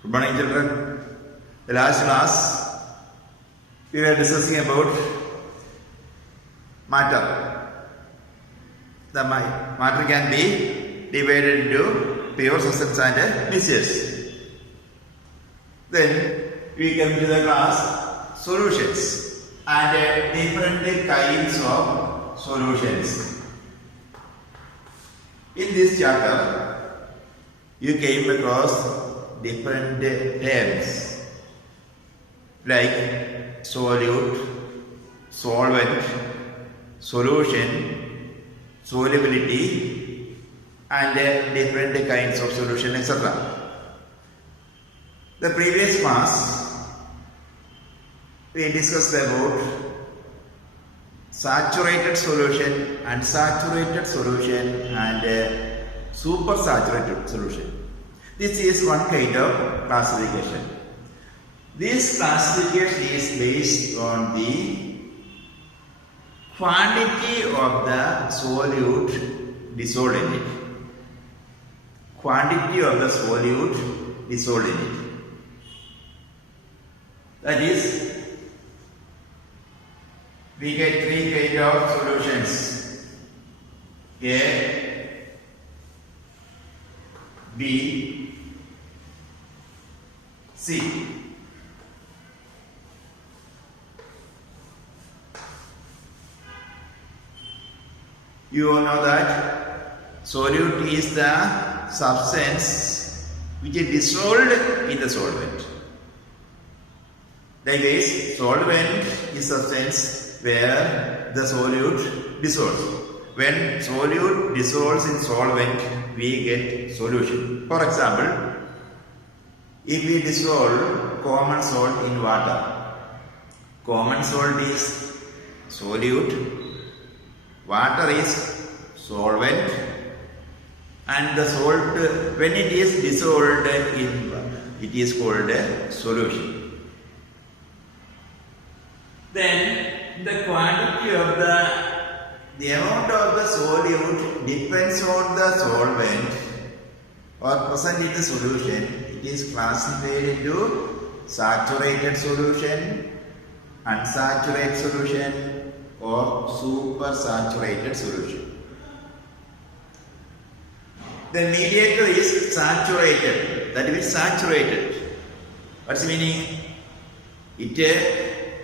Good morning, children. The last class we were discussing about matter. The matter can be divided into pure substance and mixtures. Then we come to the class solutions and different kinds of solutions. In this chapter, you came across different terms like solute, solvent, solution, solubility, and different kinds of solution, etc. The previous class we discussed about saturated solution, unsaturated solution, and supersaturated solution. This is one kind of classification. This classification is based on the quantity of the solute dissolved in it. Quantity of the solute dissolved in it. That is, we get three kinds of solutions: A, B, C. You all know that solute is the substance which is dissolved in the solvent. Likewise, solvent is substance where the solute dissolves. When solute dissolves in solvent, we get solution. For example, if we dissolve common salt in water, common salt is solute, water is solvent, and the salt, when it is dissolved in, it is called a solution. Then the quantity of the amount of the solute depends on the solvent or present in the solution. It is classified into saturated solution, unsaturated solution, or supersaturated solution. The mediator is saturated. That means saturated. What's the meaning? It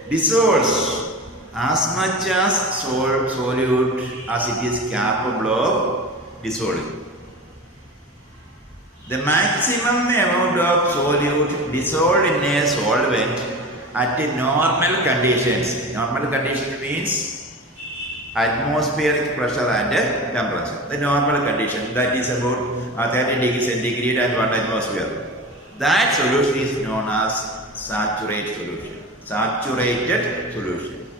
dissolves as much as solute as it is capable of dissolving. The maximum amount of solute dissolved in a solvent at normal conditions. Normal condition means atmospheric pressure and temperature. The normal condition, that is about 30 degrees centigrade and 1 atmosphere. That solution is known as saturated solution. Saturated solution.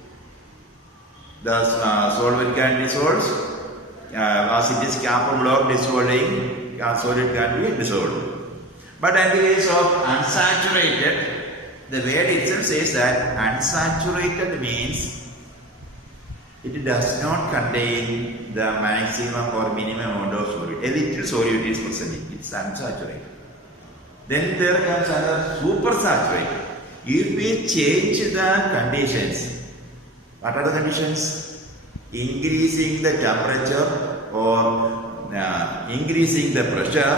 The solvent can dissolve as it is capable of dissolving. Solid can be dissolved. But in the case of unsaturated, the word itself says that unsaturated means it does not contain the maximum or minimum amount of solute. A little solute is present. It is unsaturated. Then there comes another supersaturated. If we change the conditions, what are the conditions? Increasing the temperature or increasing the pressure,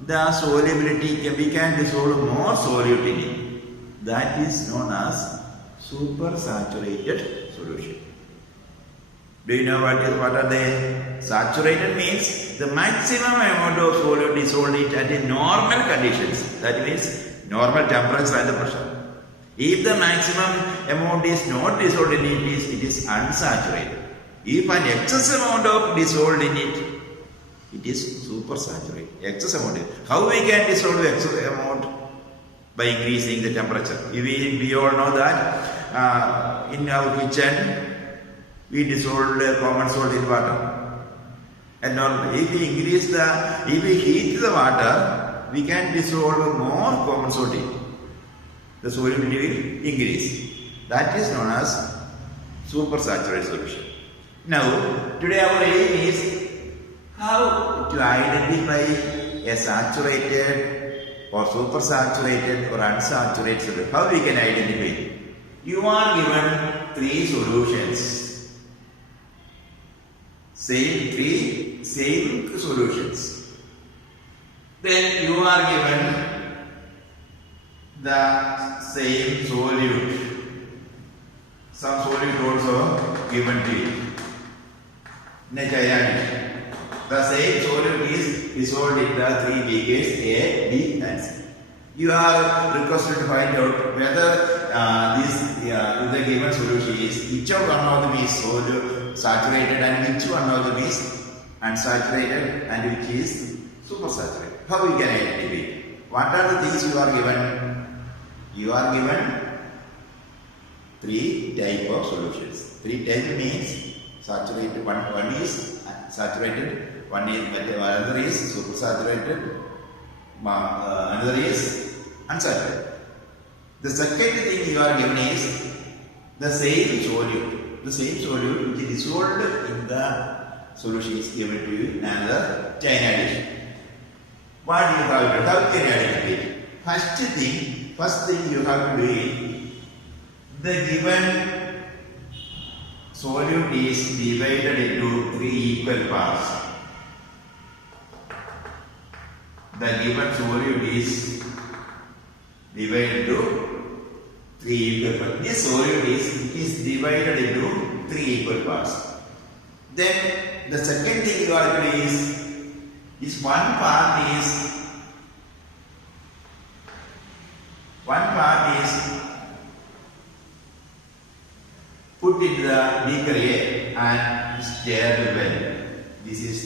the solubility, we can dissolve more solute in it. That is known as supersaturated solution. Do you know what are they? Saturated means the maximum amount of solute dissolved it at normal conditions. That means normal temperature and the pressure. If the maximum amount is not dissolved in it, it is unsaturated. If an excess amount of dissolved in it, it is supersaturated. Excess amount. How we can dissolve excess amount? By increasing the temperature. We all know that in our kitchen we dissolve common salt in water. And normally, if we heat the water, we can dissolve more common salt in it. The solubility will increase. That is known as supersaturated solution. Now, today our aim is how to identify a saturated or supersaturated or unsaturated solute. How we can identify? You are given three solutions. Three same solutions. Then you are given the same solute. Some solute also given to you. The same solute is dissolved in the three beakers A, B and C. You are requested to find out whether the given solution is which of one of them is solute saturated and which one of them is unsaturated and which is supersaturated. How we can identify? What are the things you are given? You are given three type of solutions. Three type means saturated. One is saturated. Another is supersaturated. Another is unsaturated. The second thing you are given is the same solute. The same solute which is dissolved in the solution is given to you another chain addition. What do you have to do? How can you identify? First thing you have to do is the given solute is divided into three equal parts. The given solute is divided into three equal parts. This solute is divided into three equal parts. Then the second thing you are doing is one part is put into the beaker A and stirred well. This is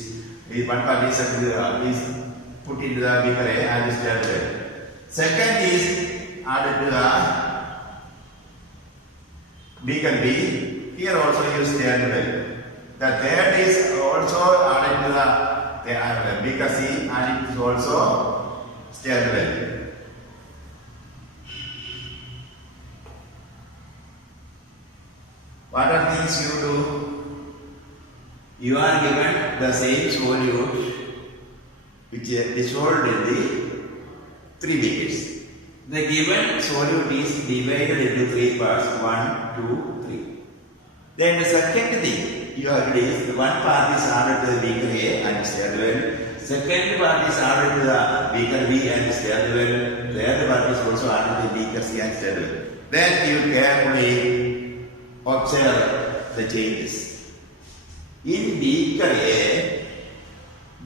one part is put into the beaker A and stirred well. Second is added to the beaker B. Here also you stirred well. The third is also added to the beaker C and it is also stirred well. What are things you do? You are given the same solute which is dissolved in the three beakers. The given solute is divided into three parts, 1, 2, 3. Then the second thing you have to do is one part is added to the beaker A and stirred well. Second part is added to the beaker B and stirred well. Third part is also added to the beaker C and stirred well. Then you carefully observe the changes. In beaker A,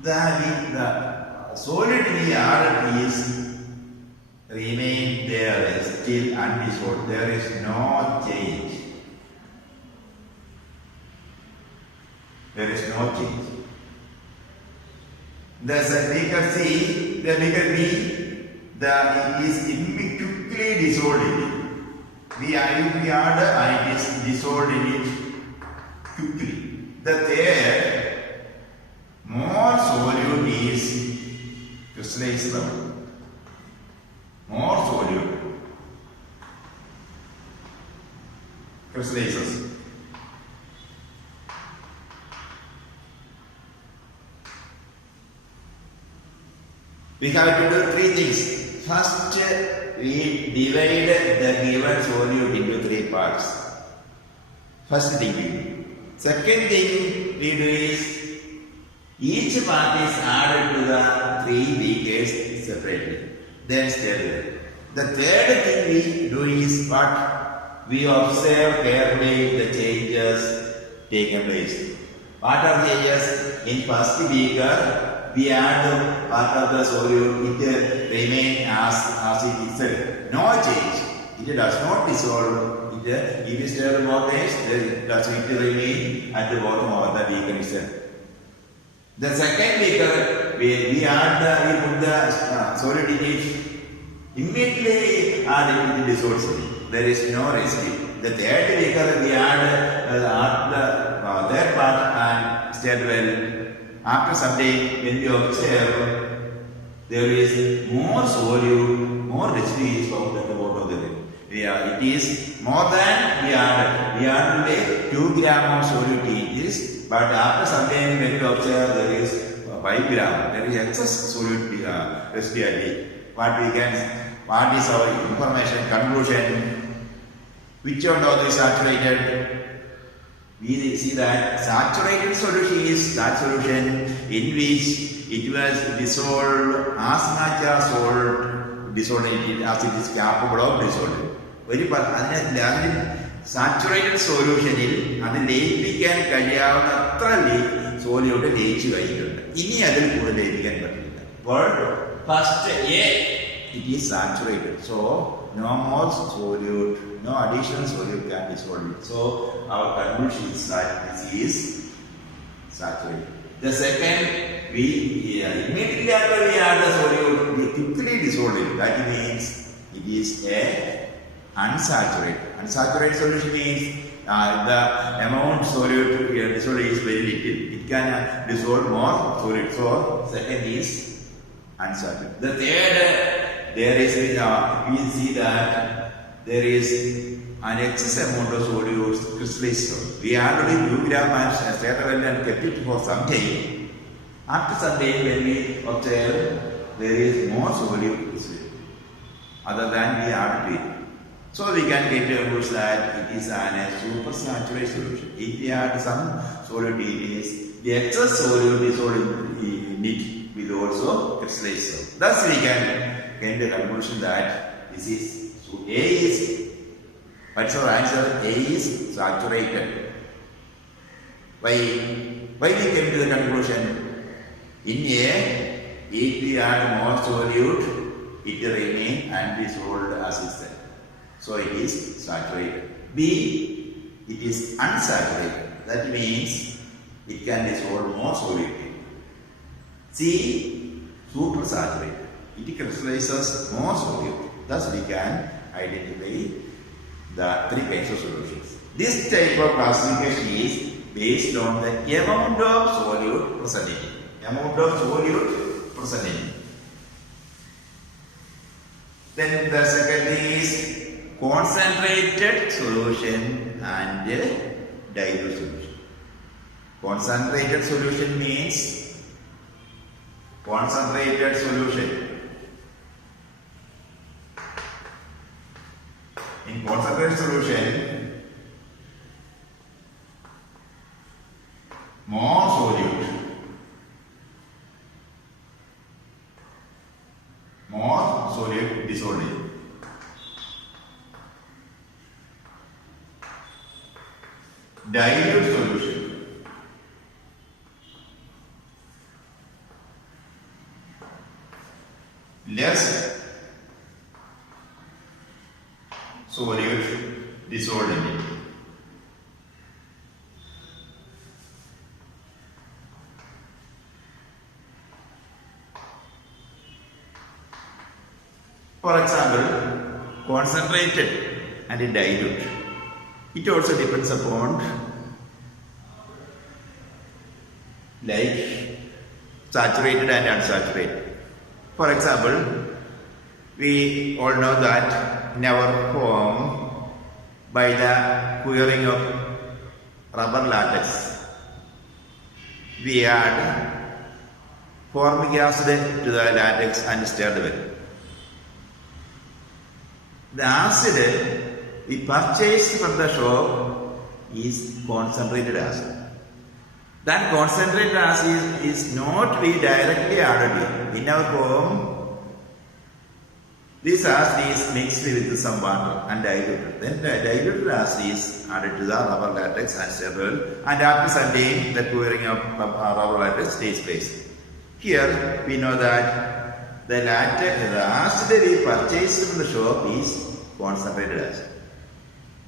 the solid we added is remain there, still undissolved. There is no change. There is no change. The beaker C, the beaker B, it is quickly dissolved in it. We add and it is dissolved in it quickly. The third, more solute is crystallized now. More solute crystallizes. We have to do three things. First, we divide the given solute into three parts. First thing we do. Second thing we do is each part is added to the three beakers separately. Then stirred. The third thing we do is what? We observe carefully the changes taking place. What are the changes? In first beaker, we add part of the solute, it remains as it itself. No change. It does not dissolve. If you stir more times, it does not remain at the bottom of the beaker itself. The second beaker, we put the solute in it, immediately it dissolves. There is no residue. The third beaker, we add the third part and stir well. After some time, when we observe, there is more solute, more residue is found at the bottom of the lake. It is more than we added. We added 2 grams of solute in this, but after some time, when we observe, there is 5 grams. There is excess solute residue. what is our information conclusion? Which one of these saturated? We see that saturated solution is that solution in which it was dissolved as much as salt dissolved as it is capable of dissolving. Saturated സൊല്യൂഷനിൽ അത് ലയിപ്പിക്കാൻ കഴിയാവുന്ന അത്ര സോലിയോട് ലയിച്ചു കഴിഞ്ഞിട്ടുണ്ട്. ഇനി അതിൽ കൂടുതൽ ലയിപ്പിക്കാൻ പറ്റില്ല. First A, it is saturated. So no more solute, no additional solute can dissolve it. So our conclusion is that this is saturated. The second, we immediately after we add the solute, we quickly dissolve it. That means it is a unsaturated. Unsaturated solution means the amount solute dissolved is very little. It can dissolve more solute. So second is unsaturated. The third, there is we see that there is an excess amount of solutes crystallized. We already 2 gram and stated and kept it for some time. After some time, when we observe, there is more solute other than we added it. So we can get to conclusion that it is a supersaturated solution. If we add some solute, it is the excess solute dissolved in it will also crystallize. Thus we can get the conclusion that this is A is, what's our answer? A is saturated. Why we came to the conclusion? In A, if we add more solute, it will remain undissolved as is there. So it is saturated. B, it is unsaturated. That means it can dissolve more solute. C, supersaturated. It crystallizes more solute. Thus we can identify the 3 kinds of solutions. This type of classification is based on the amount of solute present. Amount of solute present. Then the second is concentrated solution and dilute solution. Concentrated solution means concentrated solution. In concentrated solution, more solute, dissolved. Dilute solution, less solute dissolved in it. For example, concentrated and dilute. It also depends upon like saturated and unsaturated. For example, we all know that in our home, by the curing of rubber latex, we add formic acid to the latex and stir well. The acid we purchased from the shop is concentrated acid. That concentrated acid is not we directly added in our home. This acid is mixed with some water and diluted. Then the diluted acid is added to the rubber latex and stirred, and after some time the curing of rubber latex takes place. Here we know that the acid we purchased from the shop is concentrated acid.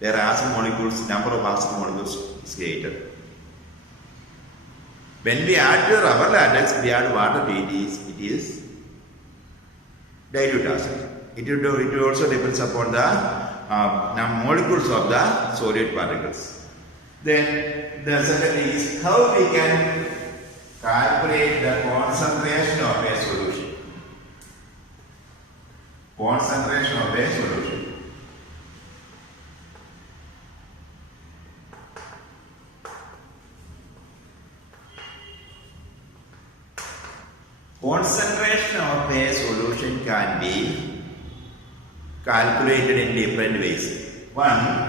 There are acid molecules, number of acid molecules is greater. When we add to rubber latex, we add water to it is dilute acid. It also depends upon the molecules of the solute particles. Then the second is how we can calculate the concentration of a solution. Concentration of a solution. Concentration of a solution can be calculated in different ways. One,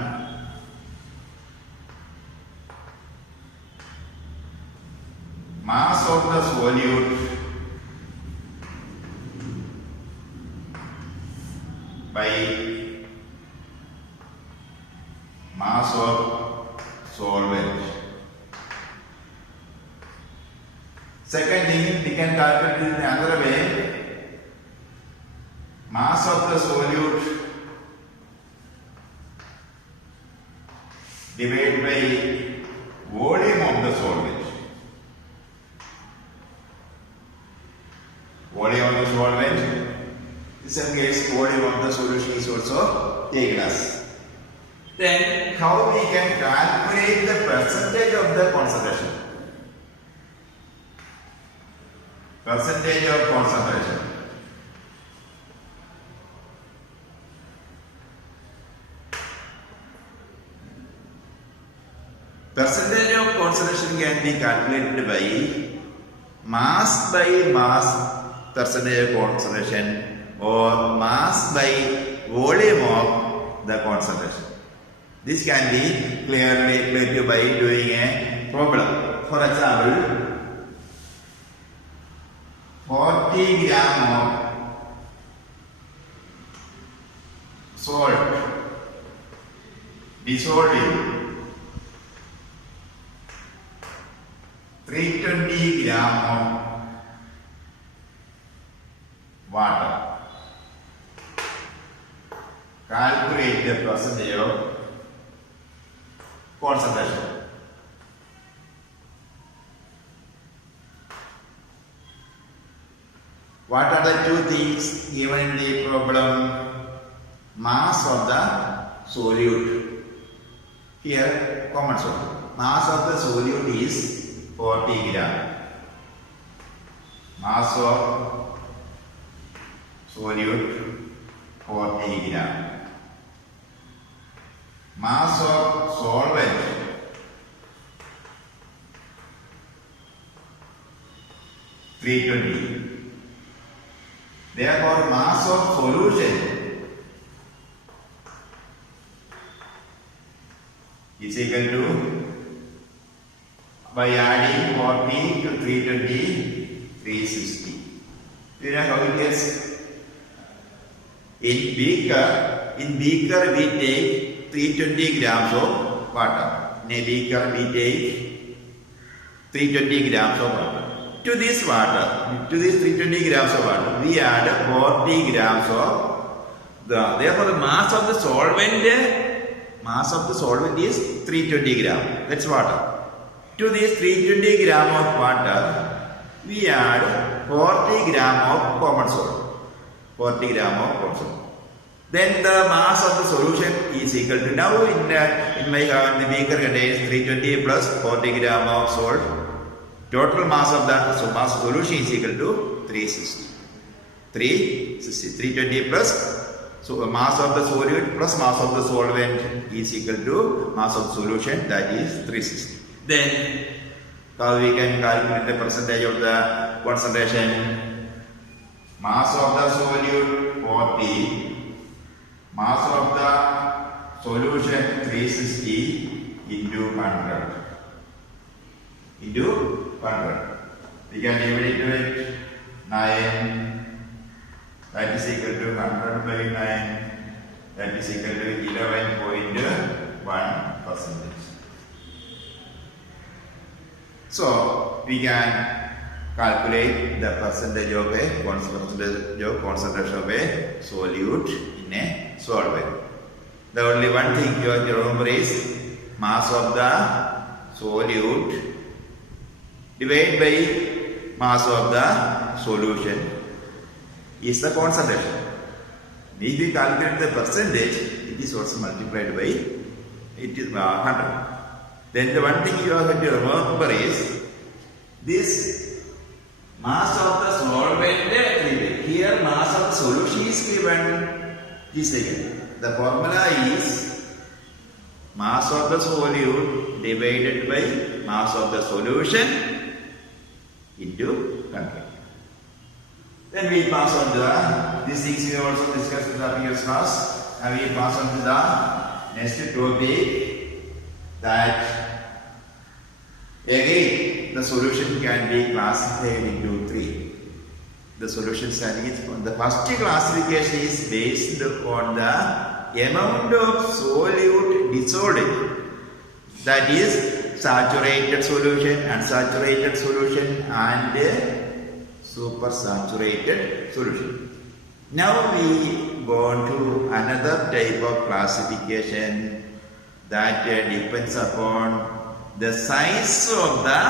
mass of the solute by mass of solvent. Second thing, we can calculate it in another way. Mass of the solute divided by volume of the solvent. Volume of the solvent, in some case volume of the solution is also taken as. Then how we can calculate the percentage of the concentration? Percentage of concentration. Percentage of concentration can be calculated by mass percentage of concentration or mass by volume of the concentration. This can be clearly calculated by doing a problem. For example, 40 gram of salt dissolved in 320 gram of water. Calculate the percentage of concentration. What are the two things given in the problem? Mass of the solute. Here, common solute. Mass of the solute is 40 gram. Mass of solute 40 gram. Mass of solvent 320. Therefore, mass of solution is equal to, by adding 40 to 320, 360. You know how it is? In beaker we take 320 grams of water. In a beaker we take 320 grams of water. To this water, to this 320 grams of water, we add 40 grams of therefore the mass of the solvent is 320 gram. That's water. To this 320 gram of water, we add 40 gram of common salt. 40 gram of common salt. Then the mass of the solution is equal to, now in my the beaker contains 320 plus 40 gram of salt. Total mass of the mass solution is equal to 360. 320 plus mass of the solute plus mass of the solvent is equal to mass of the solution, that is 360. Then how we can calculate the percentage of the concentration? Mass of the solute 40, mass of the solution 360 into 100. Into 100. We can divide it 9, that is equal to 100 by 9, that is equal to 11.1%. So we can calculate the percentage of concentration of a solute in a solvent. The only one thing you have to remember is mass of the solute divided by mass of the solution is the concentration. If we calculate the percentage, it is also multiplied by, it is 100. Then the one thing you have to remember is this mass of the solvent, here mass of the solution is given, the formula is mass of the solute divided by mass of the solution into 100. Then we pass on to these things we also discussed in the previous class. And we pass on to the next topic, that again the solution can be classified into three. The solution study is the first classification is based on the amount of solute dissolved. That is saturated solution, unsaturated solution, and supersaturated solution. Now we go on to another type of classification that depends upon the size of the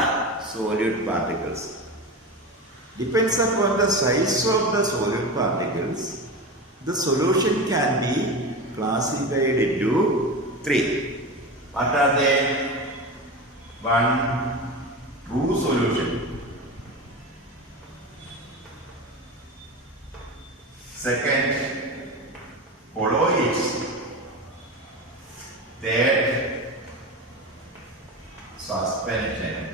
solute particles. Depends upon the size of the solute particles, the solution can be classified into three. What are they? One, true solution. Second, colloids. Third, suspension.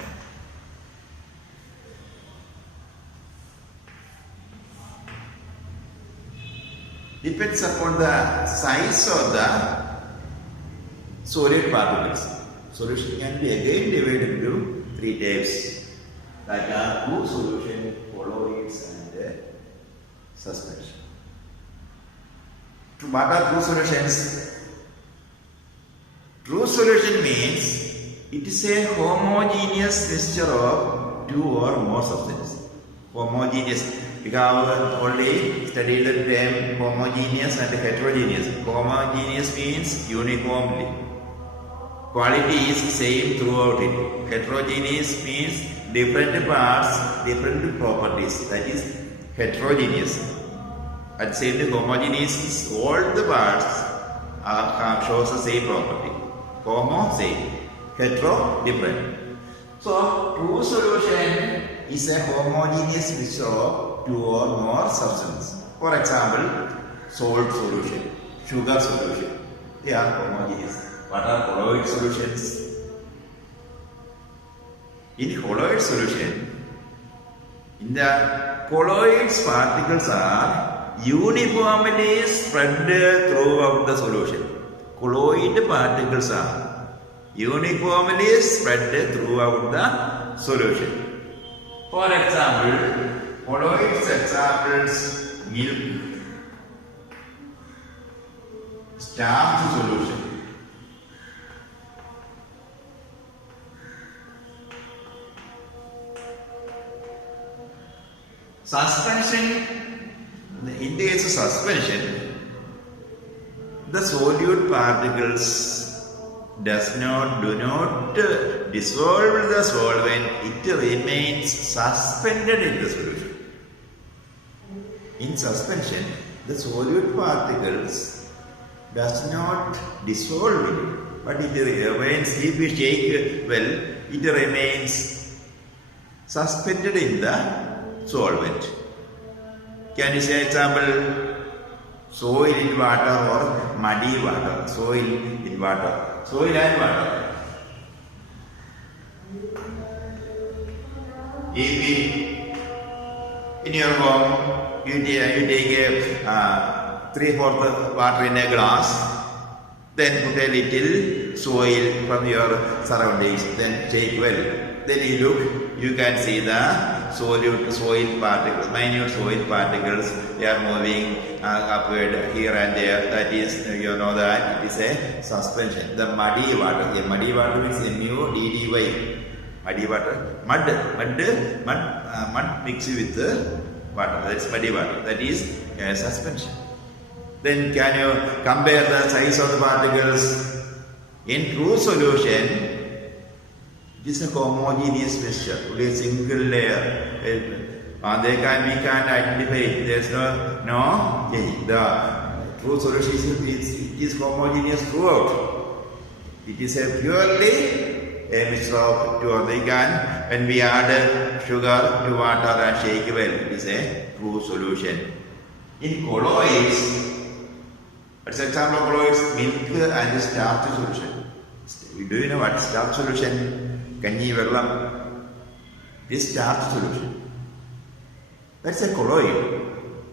Depends upon the size of the solid particles. Solution can be again divided into three types, that are true solution, colloids, and suspension. What are true solutions? True solution means it is a homogeneous mixture of two or more substances. Homogeneous. We have only studied the term homogeneous and heterogeneous. Homogeneous means uniformly. Quality is same throughout it. Heterogeneous means different parts, different properties. That is heterogeneous. At the same time, homogeneous is all the parts shows the same property. Homo, same. Hetero, different. So, true solution is a homogeneous mixture of two or more substances. For example, salt solution, sugar solution. They are homogeneous. What are colloid solutions? In colloid solution, in the colloids particles are uniformly spread throughout the solution. Colloid particles are uniformly spread throughout the solution. For example, colloids examples: milk, starch solution. Suspension, in the case of suspension, the solute particles do not dissolve the solvent, it remains suspended in the solution. In suspension, the solute particles does not dissolve it, but it remains, if you shake well, it remains suspended in the solvent. Can you say example? Soil in water or muddy water. Soil in water. Soil and water. If in your home you take a 3/4 water in a glass, then put a little soil from your surroundings, then shake well. Then you look, you can see the solute soil particles, minute soil particles, they are moving upward here and there. That is, you know that it is a suspension. The muddy water, muddy water means MUDDY. Muddy water, mud mixed with the water. That is muddy water. That is suspension. Then can you compare the size of the particles? In true solution, it is a homogeneous mixture, only a single layer. We can identify. There is no. The true solution is homogeneous throughout. It is a purely a mixture of two. When we add sugar to water and shake well, it is a true solution. In colloids, for example of colloids, milk and starch solution. Do you know what starch solution? Kanji vellam is starch solution. That's a colloid.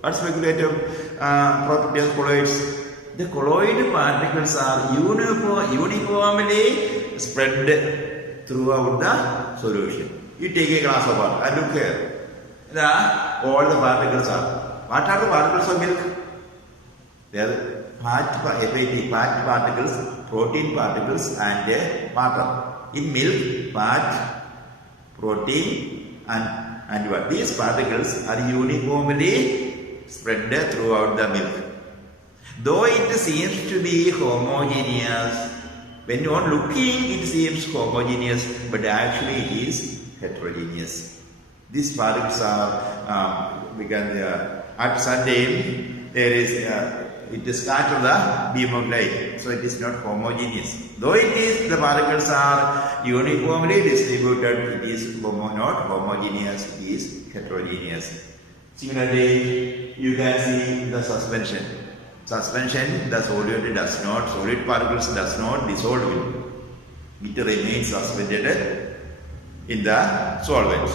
What's speculative property of colloids? The colloid particles are uniformly spread throughout the solution. You take a glass of water and look here. All the particles are. What are the particles of milk? They are fat particles, protein particles, and water. In milk, fat, protein, and what? These particles are uniformly spread throughout the milk. Though it seems to be homogeneous, when you are looking, it seems homogeneous, but actually it is heterogeneous. These particles are at Sunday there is it is scatter the beam of light, so it is not homogeneous. Though it is, the particles are uniformly distributed, it is not homogeneous, it is heterogeneous. Similarly, you can see the suspension. Suspension, the solid particles does not dissolve. It remains suspended in the solvent.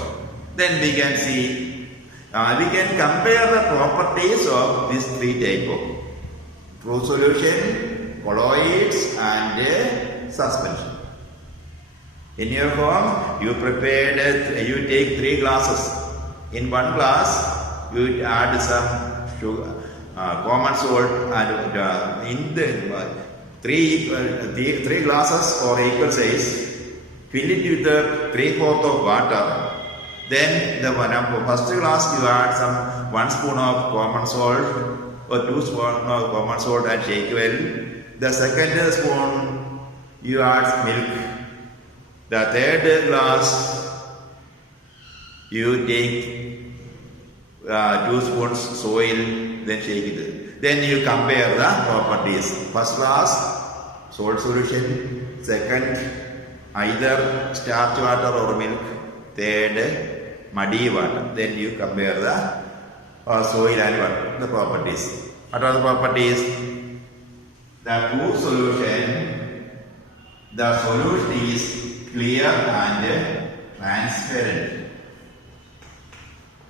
Then we can see, we can compare the properties of these three types of true solution, colloids, and suspension. In your home, you take 3 glasses. In one glass, you add some sugar, common salt, and in the three glasses or equal size, fill it with the 3/4 of water. Then the first glass you add some 1 spoon of common salt or 2 spoons of common salt and shake well. The second spoon you add milk. The third glass you take 2 spoons soil, then shake it. Then you compare the properties. First glass, salt solution. Second, either starch water or milk. Third, muddy water. Then you compare the soil and water, the properties. What are the properties? The true solution, the solution is clear and transparent.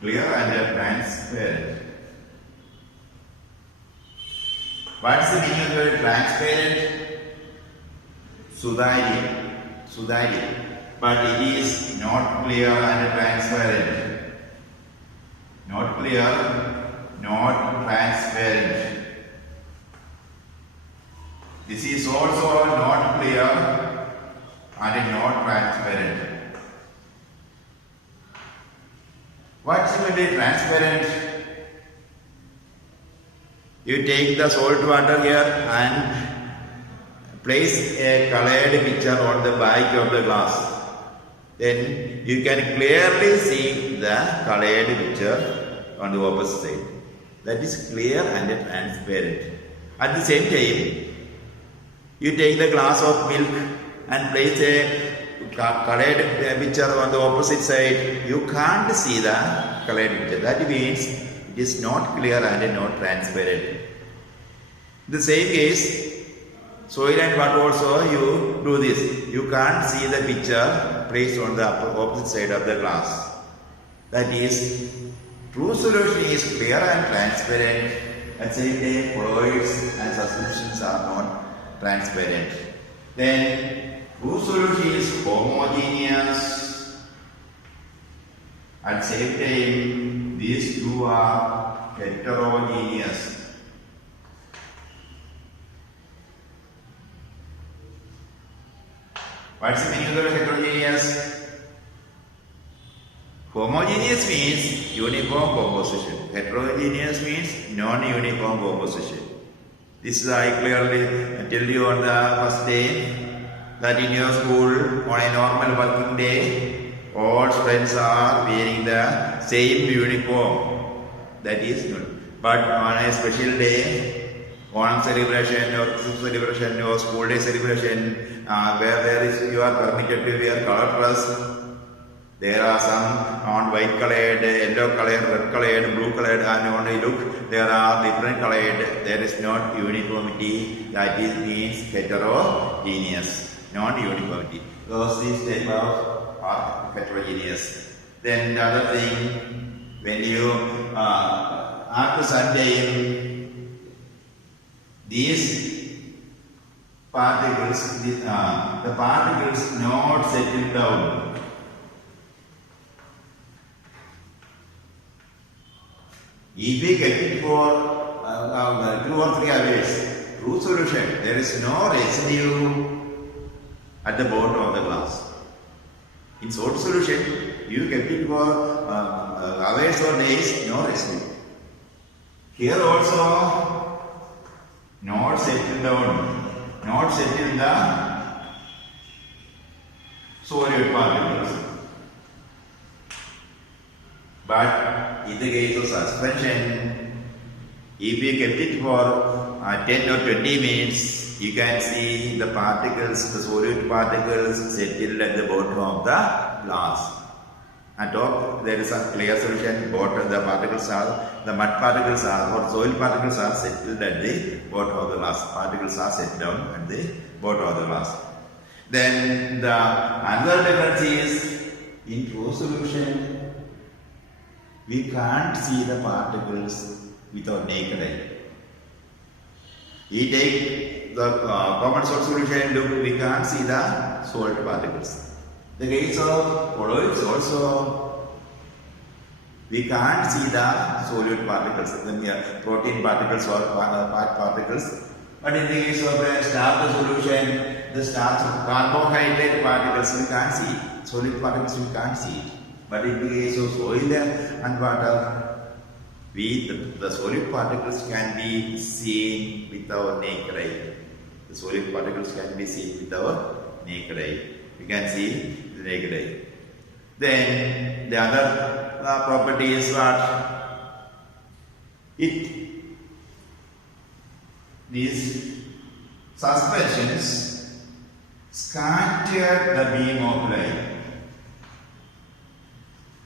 Clear and transparent. What's the meaning of the word transparent? Sudari. But it is not clear and transparent. Not clear, not transparent. This is also not clear and not transparent. What's going to be transparent? You take the salt water here and place a colored picture on the back of the glass. Then you can clearly see the colored picture on the opposite side. That is clear and transparent. At the same time, you take the glass of milk and place a colored picture on the opposite side. You can't see the colored picture. That means it is not clear and not transparent. The same case, soil and water also you do this. You can't see the picture placed on the opposite side of the glass. That is, true solution is clear and transparent. At the same time, colloids and suspensions are not transparent. Then, true solution is homogeneous. At the same time, these two are heterogeneous. What's the meaning of the word heterogeneous? Homogeneous means uniform composition. Heterogeneous means non-uniform composition. This is I clearly tell you on the first day that in your school on a normal working day, all students are wearing the same uniform. That is good. But on a special day, Onam celebration or Christmas celebration or school day celebration, where you are permitted to wear color dress. There are some on white colored, yellow colored, red colored, blue colored, and only look, there are different colored. There is not uniformity. That is means heterogeneous, non-uniformity. Those these type of are heterogeneous. Then the other thing, when you after some time, these particles, the particles not settle down. If we get it for 2 or 3 hours, true solution, there is no residue at the bottom of the glass. In salt solution, you kept it for hours or days, no residue. Here also, not settle down, not settle the solid particles. But in the case of suspension, if you kept it for 10 or 20 minutes, you can see the particles, the solid particles settled at the bottom of the glass. At top, there is a clear solution. Bottom, the particles are, the mud particles are, or soil particles are settled at the bottom of the glass. Particles are set down at the bottom of the glass. Then the another difference is in true solution, we can't see the particles without naked eye. We take the common salt solution, look, we can't see the salt particles. The case of colloids also, we can't see the solid particles, the protein particles or fat particles. But in the case of a starch solution, the starch carbohydrate particles we can't see, solid particles we can't see. But in the case of soil and water, the solid particles can be seen with our naked eye. The solid particles can be seen with our naked eye. You can see the naked eye. Then the other property is what? These suspensions scatter the beam of light.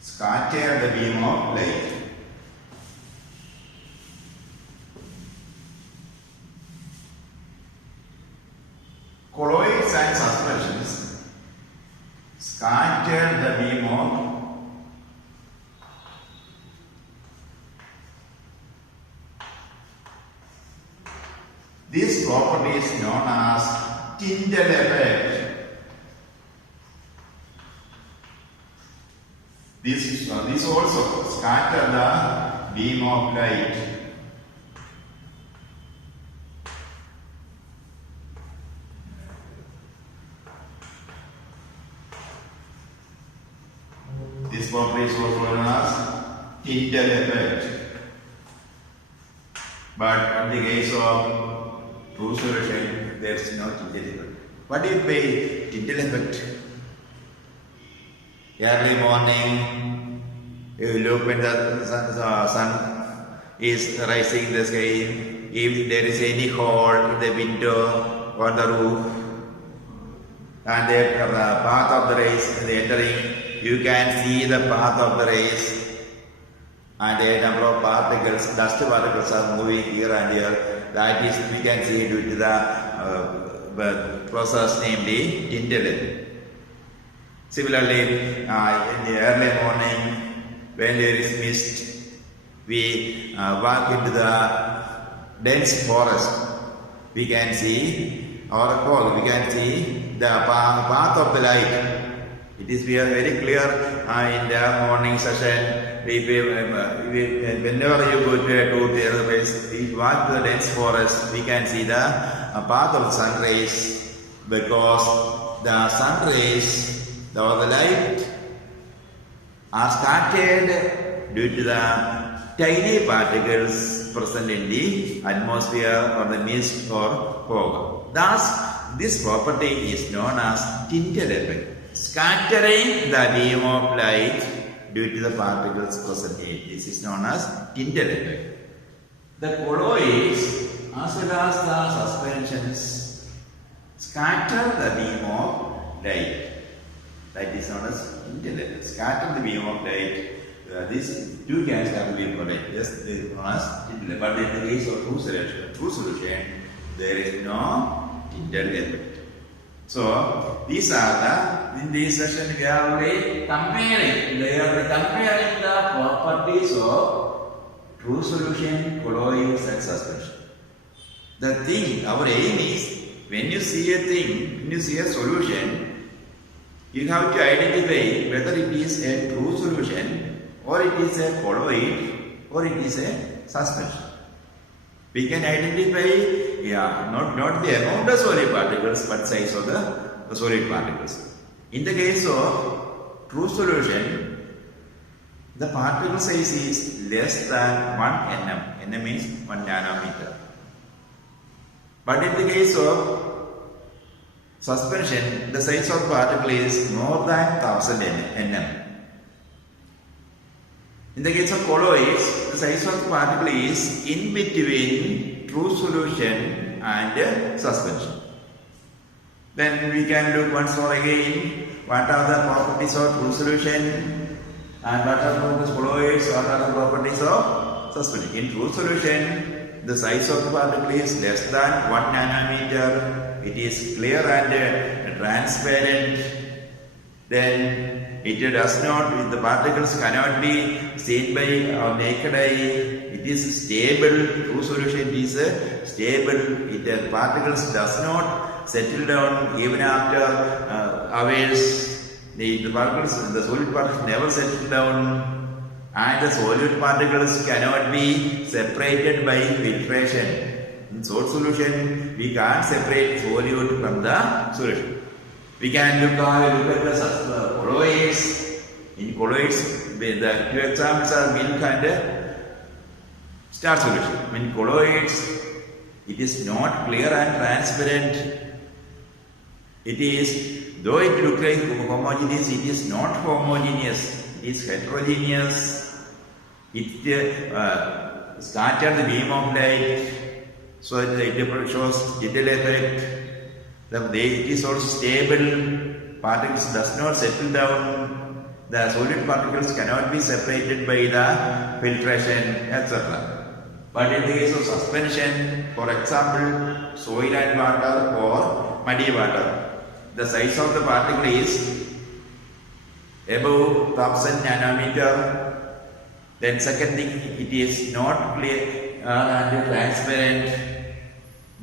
Scatter the beam of light. Colloids and suspensions scatter the beam of this property is known as Tyndall effect. This also scatter the beam of light. This property is also known as Tyndall effect. But in the case of true solution, there is no Tyndall effect. What do you pay Tyndall effect? Early morning, you look when the sun is rising in the sky. If there is any hole in the window or the roof, and the path of the rays entering, you can see the path of the rays, and a number of particles, dust particles are moving here and here. That is, we can see due to the process, namely Tyndall effect. Similarly, in the early morning, when there is mist, we walk into the dense forest. We can see, or fog, we can see the path of the light. It is very clear in the morning session. Whenever you go to a tour place, if you walk to the dense forest, we can see the path of the sun rays, because the sun rays or the light are scattered due to the tiny particles present in the atmosphere or the mist or fog. Thus, this property is known as Tyndall effect, scattering the beam of light due to the particles present in it. This is known as Tyndall effect. The colloids as well as the suspensions scatter the beam of light. That is known as Tyndall effect. Scatter the beam of light. These two gas have to be correct. Yes, they are known as Tyndall effect. But in the case of true solution, there is no Tyndall effect. So these are in this session we are comparing the properties of true solution, colloids and suspension. The thing, our aim is when you see a thing, when you see a solution, you have to identify whether it is a true solution or it is a colloid or it is a suspension. We can identify not the amount of solid particles but size of the solid particles. In the case of true solution, the particle size is less than 1 nm. Nm means 1 nanometer. But in the case of suspension, the size of the particle is more than 1000 nm. In the case of colloids, the size of the particle is in between true solution and suspension. Then we can look once more again what are the properties of true solution and what are the properties of colloids, what are the properties of suspension. In true solution, the size of the particle is less than 1 nanometer. It is clear and transparent. Then it does not, the particles cannot be seen by our naked eye. It is stable. True solution is stable. The particles does not settle down even after hours. The particles, the solid particles never settle down, and the solid particles cannot be separated by filtration. In salt solution, we can't separate solute from the solution. We can look at the colloids. In colloids, the two examples are milk and starch solution. In colloids, it is not clear and transparent. It is, though it looks like homogeneous, it is not homogeneous. It is heterogeneous. It scattered the beam of light, so it shows little effect. It is also stable. Particles does not settle down. The solid particles cannot be separated by the filtration, etc. But in the case of suspension, for example, soil and water or muddy water, the size of the particle is above 1000 nanometer. Then second thing, it is not clear and transparent.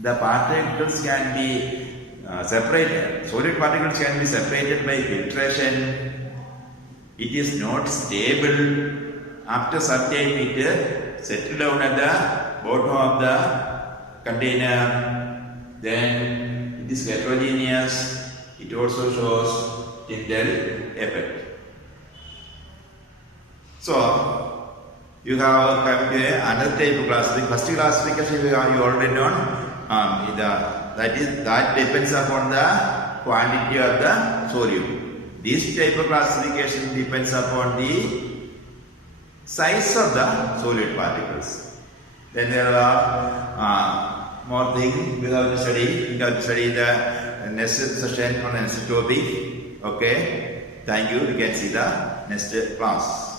The particles can be separated. Solid particles can be separated by filtration. It is not stable. After some time, it settles down at the bottom of the container. Then it is heterogeneous. It also shows Tyndall effect. So you have come to another type of classification. First classification you already know. That depends upon the quantity of the solute. This type of classification depends upon the size of the solid particles. Then there are more things we have to study. We have to study the next session on next topic. Okay. Thank you. We can see the next class.